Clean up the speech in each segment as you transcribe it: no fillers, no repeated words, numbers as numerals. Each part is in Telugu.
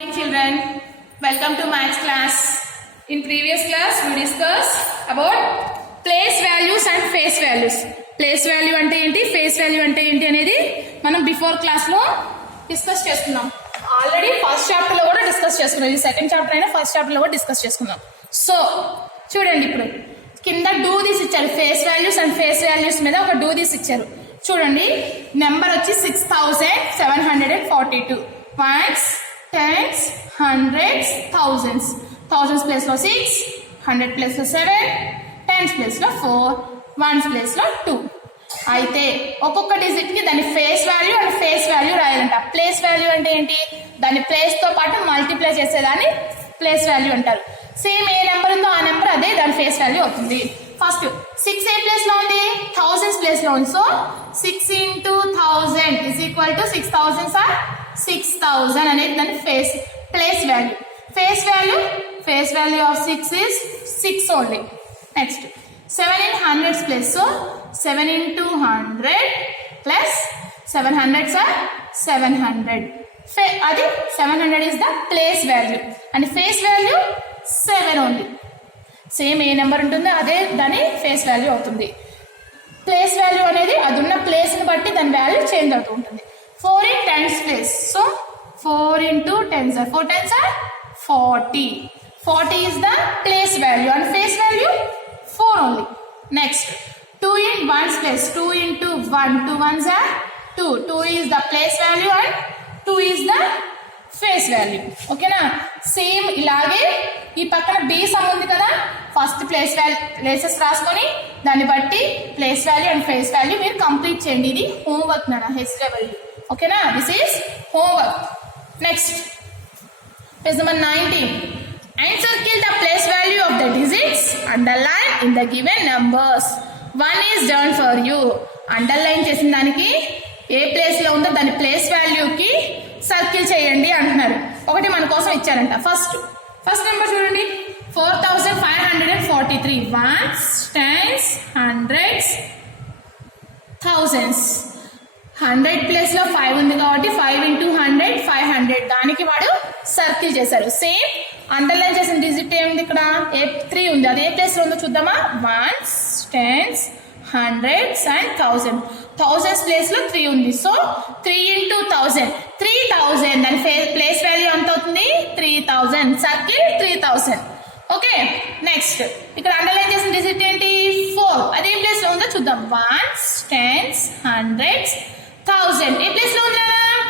Morning children, welcome to maths class. In previous class we discussed about place values and face values. Place value ante enti, face value ante enti anedi manam before class lo discuss cheskunnam. Already first chapter lo kuda discuss cheskunnam. Idi second chapter aina first chapter lo kuda discuss cheskunnam. So చూడండి ఇప్పుడు కింద డూ దిస్ ఇచ్చారు. Face values and face values మీద ఒక డూ దిస్ ఇచ్చారు. చూడండి నెంబర్ వచ్చి 6742. Ones, tens, hundreds, thousands. Thousands place లో 6, 100 ప్లేస్ లో 7, టెన్స్ ప్లేస్ లో 4, వన్స్ ప్లేస్ లో 2. అయితే ఒక్కొక్క డిజిట్ కి దాని face value and face value రాయాలంట. ప్లేస్ వాల్యూ అంటే ఏంటి? దాని ప్లేస్ తో పాటు మల్టిప్లై చేసేదాన్ని ప్లేస్ వాల్యూ అంటారు. సేమ్ ఏ నెంబర్ ఉందో ఆ నెంబర్ అదే దాని ఫేస్ వాల్యూ అవుతుంది. ఫస్ట్ 6 ఏ ప్లేస్ లో ఉంది? థౌజండ్స్ ప్లేస్ లో ఉంది. So 6 into 1000 is equal to 6000 or 6000 అనేది దాని place value. Face value of 6 is 6 only. Next 7 in hundreds place. So 7 into 100 plus 700s are 700. అది 700 is the place value and face value 7 only. Same ఏ నెంబర్ ఉంటుందో అదే దాని ఫేస్ వాల్యూ అవుతుంది. ప్లేస్ వాల్యూ అనేది అది ఉన్న ప్లేస్ ని బట్టి దాని వాల్యూ చేంజ్ అవుతూ ఉంటుంది. 4 in tens place. So 4 into 10s are 4 tens are 40. 40 is the place value and face value 4 only. Next 2 in ones place. 2 into 1, 2 ones are 2. 2 is the place value and 2 is the face value. ఓకేనా? సేమ్ ఇలాగే ఈ పక్కన బి సమ్ ఉంది కదా, ఫస్ట్ ప్లేసెస్ రాసుకొని దాన్ని బట్టి place value and face value మీరు కంప్లీట్ చేయండి. ఇది హోంవర్క్ నాన్న, హెచ్ లెవెల్. ఓకేనా? This is homework. Next page number 19. And circle the place value of the digits underline in the given numbers. 1 is done for you. Underline చేసిన దానికి ఏ ప్లేస్ లో ఉందో దాని ప్లేస్ వాల్యూకి సర్కిల్ చేయండి అంటున్నారు. ఒకటి మన కోసం ఇచ్చారంట. ఫస్ట్ నెంబర్ చూడండి, 4543. Ones, tens, hundreds, thousands. 100 place లో 5 ఉంది కాబట్టి 5 into 100 500. దానికి వాడు సర్కిల్ చేశారు. సేమ్ అండర్లైన్ చేసిన డిజిట్ ఏముంది ఇక్కడ? 3 ఉంది. అది ఏ ప్లేస్ లో ఉందో చూద్దామా? Ones, tens, hundreds and 1000. Thousands place లో 3 ఉంది. So 3 into 1000 3000. దాని ప్లేస్ వాల్యూ ఎంత అవుతుంది? 3000. సర్కిల్ 3000. ఓకే. నెక్స్ట్ ఇక్కడ అండర్లైన్ చేసిన డిజిట్ ఏంటి? 4. అదే ప్లేస్ లో ఉందో చూద్దాం. Ones, tens, hundreds, 1000. ఏ ప్లేస్ లో ఉంది?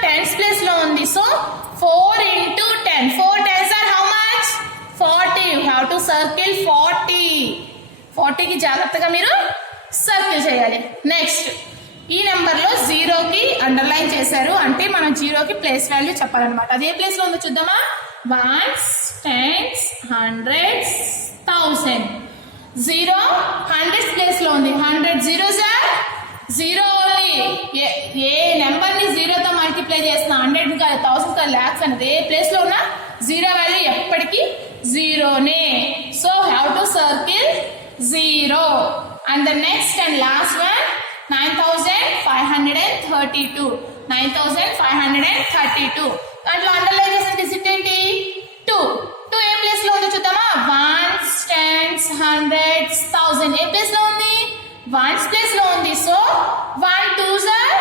టెన్స్ ప్లేస్ లో ఉంది. So 4 into 10. 4 tens are how much? 40. You have to circle 40. 40కి జాగ్రత్తగా మీరు సర్కిల్ చేయాలి. నెక్స్ట్ ఈ నెంబర్ లో 0కి అండర్లైన్ చేశారు, అంటే మనం 0కి ప్లేస్ వాల్యూ చెప్పాలన్నమాట. అదే ప్లేస్ లో ఉందో చూద్దామా? Ones, tens, hundreds, 1000. 0 hundreds place లో ఉంది. 100 zeros are 0 ఓన్లీ. ఏ నెంబర్ ని 0తో మల్టిప్లై చేసిన 100 కాదు, 1000 కాదు, లాక్స్ అనేది ఏ ప్లేస్ లో ఉన్నా 0 వాల్యూ ఎప్పటికీ 0నే. So have to circle 0. And the next and last one 9532. 9532. దాంట్లో అండర్లైన్ చేసిన డిజిట్ ఏంటి? 2. 2 ఏ ప్లేస్ లో ఉందో చూద్దామా? Ones, tens, hundreds, 1000. ఏ ప్లేస్ లో ఉంది? వన్స్ ప్లేస్ లో ఉంది. So 1 2s are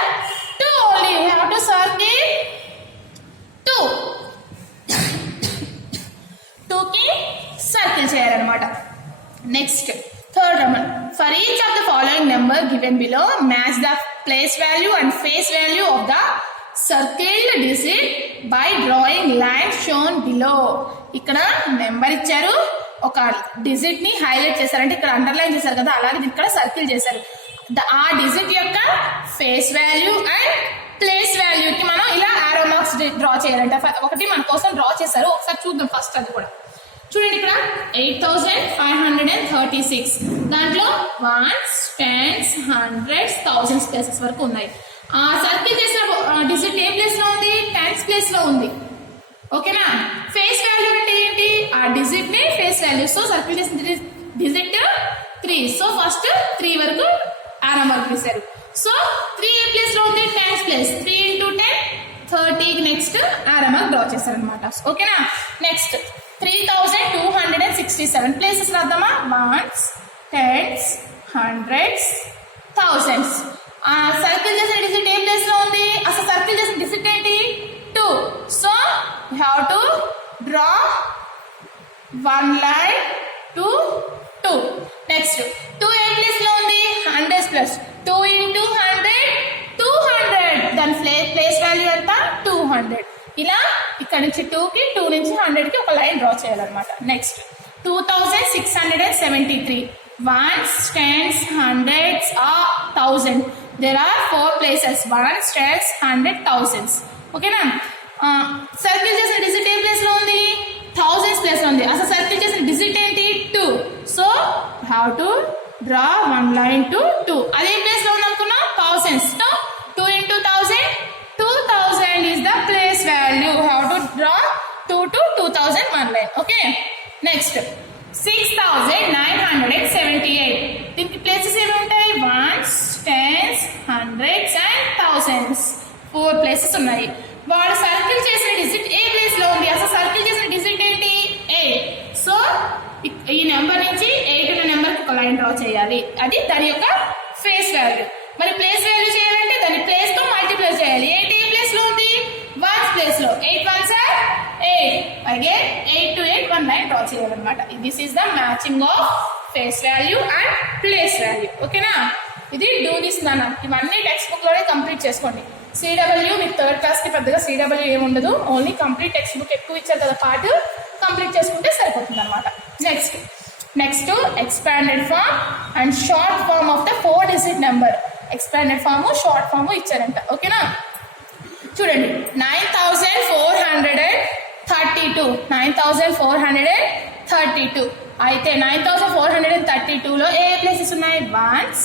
2 only. You have to circle 2. 2కి సర్కిల్ చేయాలన్నమాట. Next third number. For each of the following number given below, match the place value and face value of the circled digit by drawing line shown below. ఇక్కడ నెంబర్ ఇచ్చారు, ఒక డిజిట్ ని హైలైట్ చేశారు, అంటే ఇక్కడ అండర్లైన్ చేశారు కదా, అలాగే ఇక్కడ సర్కిల్ చేశారు. ఆ డిజిట్ యొక్క ఫేస్ వాల్యూ అండ్ ప్లేస్ వాల్యూకి మనం ఇలా ఆరో మార్క్స్ డ్రా చేయాలంట. ఒకటి మన కోసం డ్రా చేశారు, ఒకసారి చూద్దాం. ఫస్ట్ అది కూడా చూడండి. ఇక్కడ 8536. దాంట్లో ones, tens, hundreds, thousands places వరకు ఉన్నాయి. ఆ సర్కిల్ చేసిన డిజిట్ ఏ ప్లేస్ లో ఉంది? టెన్స్ ప్లేస్ లో ఉంది. ఓకేనా? ఫేస్ వాల్యూ అంటే ఏంటి? ఆ డిజిట్ ని ఫేస్ వాల్యూ. సో సర్కిల్ చేసిన డిజిట్ 3. సో ఫస్ట్ 3 వరకు ఆరో మార్క్ వేశారు. సో 3 ఏ ప్లేస్ లో ఉంది? Tens place. 3 into 10 30కి నెక్స్ట్ ఆరో మార్క్ డ్రా చేశారనమాట. ఓకేనా. నెక్స్ట్ 3267 ప్లేసెస్ రాద్దామా. Ones, tens, hundreds, thousands. Circle చేసిన డిజిట్ ఏ ప్లేస్ లో ఉంది? అసలు సర్కిల్ చేసిన డిజిట్ ఏంటి? 2. So you have to draw one line to 2. Next 2 ఏ ప్లేస్ లో ఉంది? 100 ప్లస్ 2 into 100 200. దాని ప్లేస్ వాల్యూ ఎంత? 200. ఇలా ఇక్కడ నుంచి 2కి 2 నుంచి 100కి ఒక లైన్ డ్రా చేయాలన్నమాట. Next 2673 ones, tens, hundreds, 1000. There are 4 places. Ones, tens, 100, thousands. ఓకేనా. సర్కిల్ చేసిన డిజిట్ ఏ ప్లేస్ లో ఉంది? థౌజండ్స్ ప్లేస్ లో ఉంది. అసలు సర్కిల్ చేసిన డిజిట్ ఏంటి? 2. So have to draw one line to 2. అదే ప్లేస్ లో ఉంది అనుకున్నాం? Thousands. 2 into 1000 2000 is the place value. How to draw 2 to 2000 one line. Okay. Next 6978. దీనికి ప్లేసెస్ ఏమి ఉంటాయి? Ones, tens, hundreds and thousands. 4 places ఉన్నాయి. వాడు సర్కిల్ చేసిన డిజిట్ ఏ ప్లేస్ లో ఉంది? అసలు సర్కిల్ చేసిన డిజిట్ ఏంటి? 8. సో ఈ నెంబర్ నుంచి 8 అనే నెంబర్ కి ఒక లైన్ డ్రా చేయాలి. అది దాని యొక్క ఫేస్ వాల్యూ. మరి ప్లేస్ వాల్యూ చేయాలంటే దాని ప్లేస్ తో మల్టిప్లై చేయాలి. 8 ఏ ప్లేస్ లో ఉంది? వన్స్ ప్లేస్ లో. 8 ones are 8. Again 8 to 8 one line draw చేయాలన్నమాట. This is the matching of face value and place value. ఓకేనా. ఇది డూ దిస్ నాన్న. ఇవన్నీ టెక్స్ట్ బుక్ లోనే కంప్లీట్ చేసుకోండి. సిడబ్ల్యూ మీకు 3rd క్లాస్ కి పెద్దగా సిడబ్ల్యూ ఏముండదు. ఓన్లీ కంప్లీట్ టెక్స్ట్ బుక్ ఎక్కువ ఇచ్చారు కదా, పార్ట్ కంప్లీట్ చేసుకుంటే సరిపోతుంది అనమాట. Next expanded form and short form of the 4 digit number. Expanded form, short form ఇచ్చారంట. ఓకేనా. చూడండి 9432. అయితే 9432లో ఏ ప్లేసెస్ ఉన్నాయి? Ones,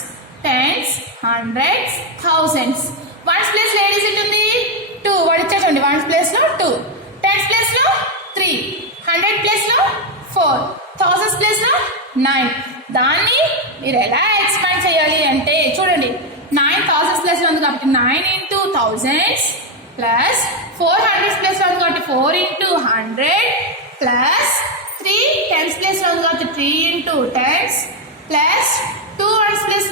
tens, hundreds, thousands. Ones place లో ఏ డిజిట్ ఉంది? 2. వాడు ఇచ్చారు చూడండి. వన్స్ ప్లేస్ లో 2, టెన్స్ ప్లేస్ లో 3, 100 ప్లేస్ లో 4, థౌసండ్స్ ప్లేస్ లో 9. దాన్ని మీరు ఎలా ఎక్స్పాండ్ చేయాలి అంటే చూడండి, 9 థౌసండ్స్ ప్లేస్ లో ఉంది కాబట్టి 9 into thousands plus 4 hundreds place లో ఉంది కాబట్టి 4 into 100 ప్లస్ 3 టెన్స్ ప్లేస్ లో ఉంది కాబట్టి 3 into tens plus 2 ones place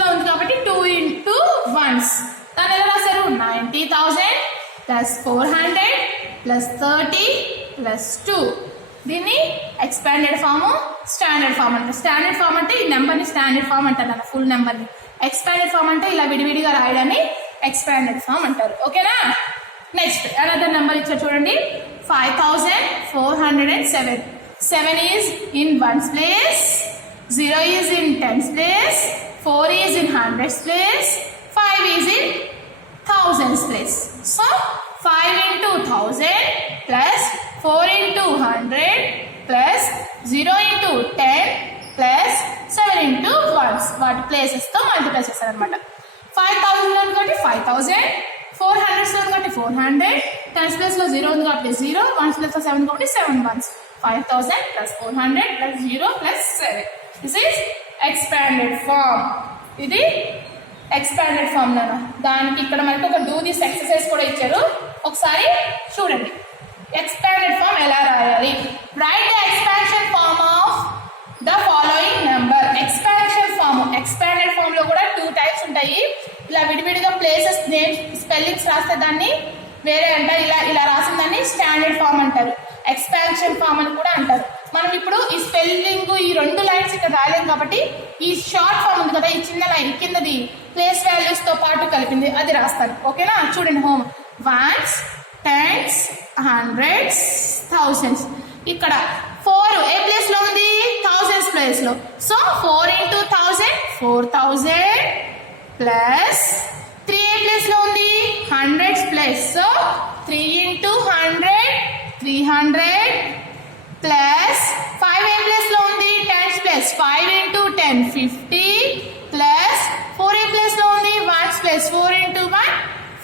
లో ఉంది కాబట్టి 2 into ones. దాన్ని ఎలా రాశారు? 90,000 ప్లస్ 400 ప్లస్ 30 ప్లస్ 2. దీన్ని ఎక్స్పాండెడ్ ఫామ్, స్టాండర్డ్ ఫామ్ అంటే. స్టాండర్డ్ ఫామ్ అంటే ఈ నెంబర్ని స్టాండర్డ్ ఫామ్ అంటారు, ఫుల్ నెంబర్ని. ఎక్స్పాండెడ్ ఫామ్ అంటే ఇలా విడివిడిగా రాయడాన్ని ఎక్స్పాండెడ్ ఫామ్ అంటారు. ఓకేనా. నెక్స్ట్ అనదర్ నెంబర్ ఇచ్చారు చూడండి. 5407. 7 is in ones place, 0 is in tens place, 4 is in hundreds place, 5 is in thousands place. So 5 into 1000 plus 4 into 100 plus 0 into 10 plus 7 into ones. వాటి ప్లేసెస్ తో మల్టిప్లై చేస్తారనమాట. 5000 లో ఉంది కాబట్టి 5000, 400 లో ఉంది కాబట్టి 400, టెన్స్ ప్లేస్ లో 0 ఉంది కాబట్టి 0, వన్స్ ప్లేస్ లో 7 కాబట్టి 7 ones. 5000 plus 400 plus 0 plus 7. This is expanded form. ఇది ఎక్స్పాండెడ్ ఫామ్ నాన్న. దానికి ఇక్కడ మనకి ఒక డూ దిస్ ఎక్సర్సైజ్ కూడా ఇచ్చారు, ఒకసారి చూడండి. ఎక్స్పాండెడ్ ఫామ్ ఎలా రాయాలి? Write the expansion form of the following number. Expanded form లో కూడా 2 types ఉంటాయి. ఇలా విడివిడిగా ప్లేసెస్ నేమ్స్ స్పెల్లింగ్స్ రాస్తే దాన్ని వేరే అంటారు. ఇలా రాసిన దాన్ని స్టాండర్డ్ ఫామ్ అంటారు. ఎక్స్పాన్షన్ ఫామ్ అని కూడా అంటారు. మనం ఇప్పుడు ఈ స్పెల్లింగ్ ఈ 2 లైన్స్ ఇక్కడ రాలేం కాబట్టి ఈ షార్ట్ ఫామ్ ఉంది కదా, ఈ చిన్న లైన్ కిందది ప్లేస్ వాల్యూస్ తో పాటు కలిపింది అది రాస్తాను. ఓకేనా. చూడండి home. Ones, tens, hundreds, thousands. ఇక్కడ 4 ఏ ప్లేస్ లో ఉంది? థౌసండ్స్ ప్లేస్ లో. సో 4 into 1000 4000 ప్లస్ 3 ఏ ప్లేస్ లో ఉంది? Hundreds place. So 3 into 100 300 plus 5 ఏ ప్లేస్ లో ఉంది? Tens place. 5 into 10 50 ప్లస్ 4 ఏ ప్లేస్ లో ఉంది? Ones place. 4 into 1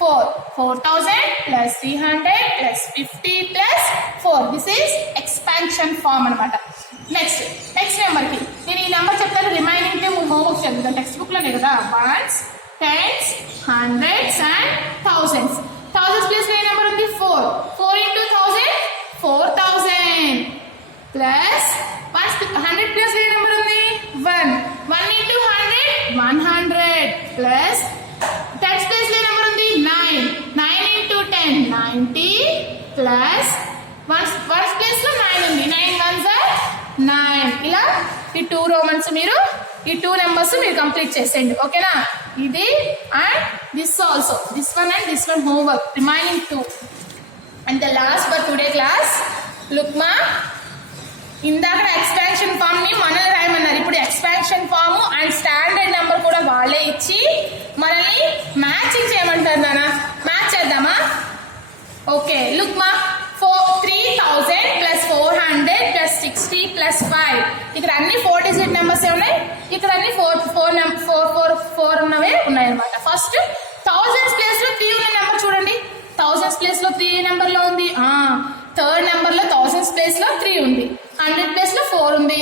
4, 4000 plus 300 plus 50 plus 4. This is expansion form అనమాట. నెక్స్ట్ నెంబర్ కి నేను ఈ నెంబర్ చెప్తాను, రిమైనింగ్ హోంవర్క్ చదువుతాను. టెక్స్ట్ బుక్ లోనే కదా. Ones, tens, hundreds and thousands. Thousands place లో ఏ నెంబర్ ఉంది 4 4 into 1000 4000 ప్లస్ 100 ప్లేస్ లో ఏ నెంబర్ ఉంది 1 1 into 100 100 ప్లస్ 10 ప్లేస్ లో ఏ నెంబర్ ఉంది 9 9 into 10 90 ప్లస్ 1 ప్లేస్ లో 9 ఉంది 9 1s are 9 ఇలా ఈ 2 రోమన్స్ మీరు ఈ 2 నెంబర్స్ మీరు కంప్లీట్ చేసేయండి ఓకేనా ఇది and this also this one and this one homework remaining 2 and the last for today class look మా ఇందాక ఎక్స్పాన్షన్ ఫామ్ ని మనల్ని రాయమన్నారు ఇప్పుడు expansion form and standard number కూడా వాళ్ళే ఇచ్చి మనల్ని మ్యాచింగ్ చేయమంటారు నాన్న మ్యాచ్ చేద్దామా ఓకే లుక్ మా 3000 ప్లస్ 400 ప్లస్ 60 ప్లస్ 5 ఇక్కడ అన్ని 4 డిజిట్ నెంబర్స్ ఉన్నాయి ఇక్కడ అన్ని 4 ఉన్నవే ఉన్నాయన్నమాట ఫస్ట్ థౌజండ్స్ ప్లేస్ లో 3 ఉన్న నెంబర్ చూడండి థౌజండ్స్ ప్లేస్ లో 3 నెంబర్ లో ఉంది థర్డ్ నెంబర్ లో థౌజండ్స్ ప్లేస్ లో 3 ఉంది 100 ప్లేస్ లో 4 ఉంది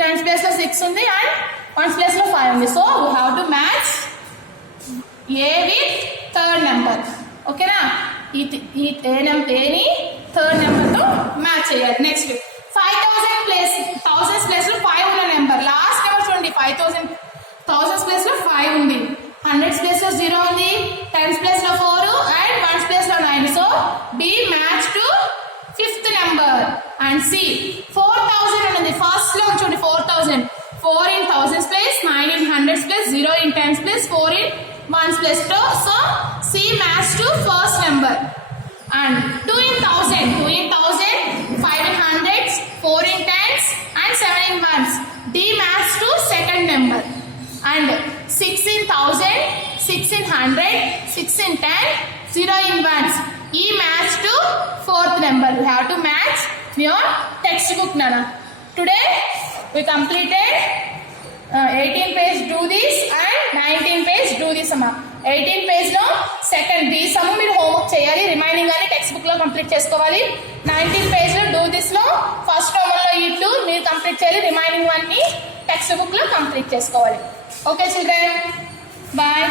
10 ప్లేస్ లో 6 ఉంది అండ్ 1 ప్లేస్ లో 5 ఉంది so we have to match A with third number ఓకేనా ఏని థర్డ్ నెంబర్ తో మ్యాచ్ చేయాలి నెక్స్ట్ 5000 ప్లేస్ థౌసండ్స్ ప్లేస్ లో 5 ఉన్న నెంబర్ లాస్ట్ నెంబర్ చూడండి 5000 థౌసండ్స్ ప్లేస్ లో 5 ఉంది 100 ప్లేస్ లో 0 ఉంది 10 ప్లేస్ లో 4 అండ్ 1 ప్లేస్ లో 9 so B match to fifth number and C 4000 ఉంది ఫస్ట్ లో చూడండి 4000 4 in thousands place 9 in hundreds place 0 in tens place 4 in ones place so C match to first number and 2 in 1000 5 in hundreds 4 in tens and 7 in ones D match to second number and 6 in 1000 6 in 100 6 in 10 0 in ones E match to fourth number you have to match your textbook nana today we completed 18 page do this and 19 page do this amma 18 page లో సెకండ్ ది సమ్ మీరు హోంవర్క్ చేయాలి రిమైనింగ్ అని టెక్స్ట్ బుక్ లో కంప్లీట్ చేసుకోవాలి 19 పేజ్ లో డూ దిస్ లో ఫస్ట్ రోమన్ లో ఈ 2 మీరు కంప్లీట్ చేయాలి రిమైనింగ్ వన్ ని టెక్స్ట్ బుక్ లో కంప్లీట్ చేసుకోవాలి ఓకే చిల్డ్రన్ బాయ్